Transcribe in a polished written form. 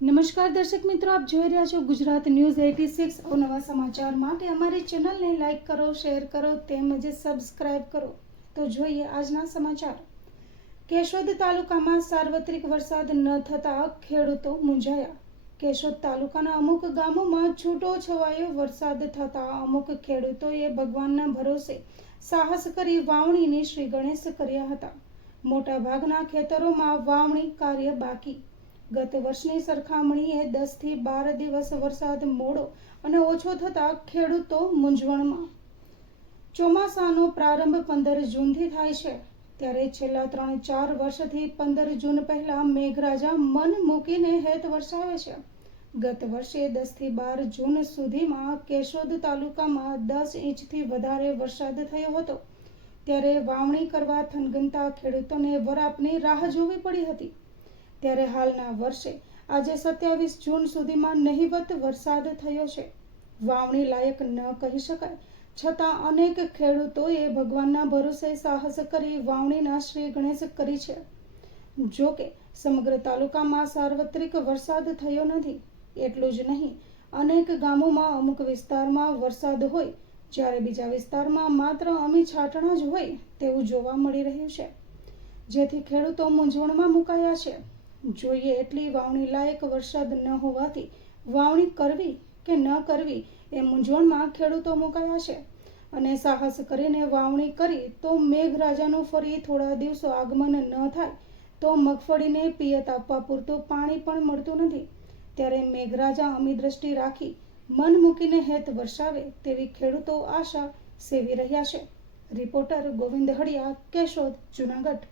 નમસ્કાર દર્શક મિત્રો, આપ જોઈ રહ્યા છો ગુજરાત ન્યૂઝ 86। અવનવા સમાચાર માટે અમારી ચેનલને લાઇક કરો, શેર કરો તેમજ સબસ્ક્રાઇબ કરો। તો જોઈએ આજના સમાચાર। કેશોદ તાલુકામાં સાર્વત્રિક વરસાદ ન થતા ખેડૂતો મૂંઝાયા। કેશોદ તાલુકાના અમુક ગામોમાં છૂટો છવાયો વરસાદ થતા અમુક ખેડૂતોએ ભગવાનના ભરોસે સાહસ કરી વાવણીની શ્રી ગણેશ કર્યા હતા। મોટાભાગના ખેતરોમાં વાવણી કાર્ય બાકી। ગત વર્ષની સરખામણીએ 10 થી 12 દિવસ વરસાદ મોડો અને ઓછો થતા ખેડૂતો મૂંઝવણમાં। ચોમાસાનો પ્રારંભ 15 જૂનથી થાય છે, ત્યારે છેલ્લા 3-4 વર્ષથી 15 જૂન પહેલા મેઘરાજા મન મૂકીને હેત વરસાવે છે। ગત વર્ષે 10 થી 12 જૂન સુધીમાં કેશોદ તાલુકામાં 10 ઇંચથી વધારે વરસાદ થયો હતો, ત્યારે વાવણી કરવા થનગનતા ખેડૂતોને વરાપની રાહ જોવી પડી હતી। ત્યારે હાલના વર્ષે આજે 27 જૂન સુધીમાં નહિવત વરસાદ થયો છે। વાવણી લાયક ન કહી શકાય, છતાં અનેક ખેડૂતોએ ભગવાનના ભરોસે સાહસ કરી વાવણીના શ્રી ગણેશ કરી છે। જો કે સમગ્ર તાલુકામાં સાર્વત્રિક વરસાદ થયો નથી। એટલું જ નહીં, અનેક ગામોમાં અમુક વિસ્તારમાં વરસાદ હોય, જ્યારે બીજા વિસ્તારમાં માત્ર અમી છાંટણા જ હોય તેવું જોવા મળી રહ્યું છે, જેથી ખેડૂતો મૂંઝવણમાં મુકાયા છે। જોઈએ એટલી વાવણી લાયક વરસાદ ન હોવાથી વાવણી કરવી કે ન કરવી એ મૂંઝવણમાં ખેડૂતો મુકાયા છે, અને સાહસ કરીને વાવણી કરી તો મેઘરાજાનું ફરી થોડા દિવસો આગમન ન થાય તો મગફળીને પિયત આપવા પૂરતું પાણી પણ મળતું નથી। ત્યારે મેઘરાજા અમી દ્રષ્ટિ રાખી મન મૂકીને હેત વરસાવે તેવી ખેડૂતો આશા સેવી રહ્યા છે। રિપોર્ટર ગોવિંદ હળિયા, કેશોદ, જૂનાગઢ।